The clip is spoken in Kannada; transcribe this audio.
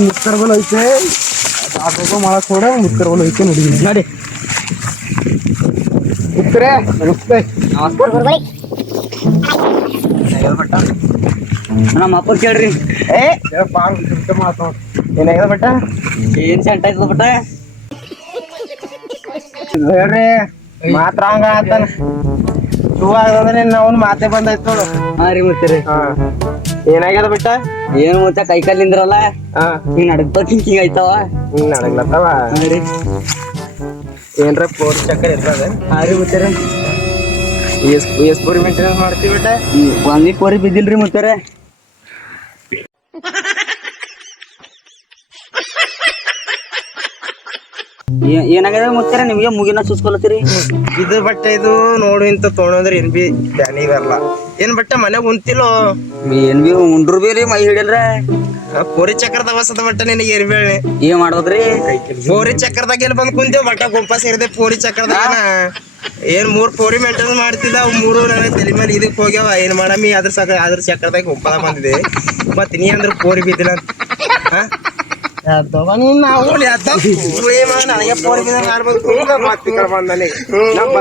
ಮುತ್ಕರ್ಬಲ್ ಐತೆ ಆಟೋ ಮಾಡಕ್ ಹೋಡ ಮುತ್ಕರ್ಬಲ್ ಐತೆ ನೋಡಿ ನೋಡಿ ಮುತ್ಕರೆ ನಮಸ್ತೆ ನಮಸ್ಕಾರ ಗುರುಗಳೇ. ಬಟ್ಟ ನಮ್ಮ ಅಪ್ಪ ಕೇಳ್ರಿ. ಮಾತಾಡ ಏನಾಗ್ಯದ ಬಟ್ಟ ಏನ್ ಸೆಂಟ ಆಯ್ತದ ಬಟ್ಟ ಹೇಳ್ರಿ ಮಾತ್ರ ಹಂಗ ಆತಾನ ಶೂ ಆಗದಂದ್ರೆ ಅವ್ನು ಮಾತೆ ಬಂದಾಯ್ತು ನೋಡು. ಹಾ ರೀ ಮುತ್ತೀರಿ. ಏನಾಗ್ಯದ ಬಿಟ್ಟ ಏನ್ ಮುತ್ತ ಕೈ ಕಾಲ್ ನಿಂದ್ರಲ್ಲ ಹಿಂಗ್ ನಡಗ್ತಾವ ಹಿಂಗ್ ಆಯ್ತಾವ. ಹಿಂಗ್ ನಡಗ್ಲತ್ತವ. ಹಾ ರೀ ಏನ್ರ ಪೋರ್ ಚಕ್ಕರ್ ಇರ್ತದ. ಹಾ ರೀ ಮುತ್ತೀರಿ. ಎಸ್ ಪೋರಿ ಮೇಂಟೆನೆನ್ಸ್ ಮಾಡ್ತೀವಿ ಬಿಟ್ಟ ಒಂದಿ ಪೋರಿ ಬಿದ್ದಿಲ್ರಿ ಮುತ್ತೀರಿ. ಏನಾಗ್ಯದ ಮುತ್ತೀರಿ ನಿಮ್ಗೆ ಮುಗಿನ ಸುಸ್ಕೊಲತ್ತೀರಿ. ಇದು ಬಟ್ಟೆ ಇದು ನೋಡು ಇಂತ ತೊಗೊಂಡ್ರೆ ಏನ್ ಬಿ ಬ್ಯಾನಿ ಬರಲ್ಲ. ಏನ್ ಬಟ್ಟೆ ಮನೆಗ್ ಉಂತಿಲ್ಲೋ ಏನ್ ಬಿ ಉಂಡ್ರು ಬಿ ರೀ ಮೈ ಹಿಡಿಯಲ್ರ. ಪೋರಿ ಚಕ್ರದ ಬಸದ ಬಟ್ಟೆ ನಿನಗೆ ಏನ್ ಬೇಳೆ ಏನ್ ಮಾಡ್ಬೇಕ್ರಿ. ಪೋರಿ ಚಕ್ರದಾಗ ಏನ್ ಬಂದ್ ಕುಂತೇವ್ ಬಟ್ಟೆ ಗುಂಪ ಸೇರಿದೆ ಪೋರಿ ಚಕ್ರದಾಗ ಏನ್ 3 ಪೋರಿ ಮೇಂಟೆನೆನ್ಸ್ ಮಾಡ್ತಿದ್ದ ಅವ್ 3 ನನಗೆ ತಲೆ ಮೇಲೆ ಇದಕ್ ಹೋಗ್ಯಾವ. ಏನ್ ಮಾಡಮಿ ಅದ್ರ ಚಕ್ರದಾಗ ಗುಂಪದ ಬಂದಿದೆ ಮತ್ ನೀ ಅಂದ್ರ ಪೋರಿ ಬಿದ್ದಿಲ್ಲ ನನಗೆ ಪೋರಿ ಬಿದ್ದ ಮಾಡ್ಬೇಕು ಮತ್ತೆ ಈ ಕಡೆ ಬಂದ ನನಗೆ ನಮ್ಮ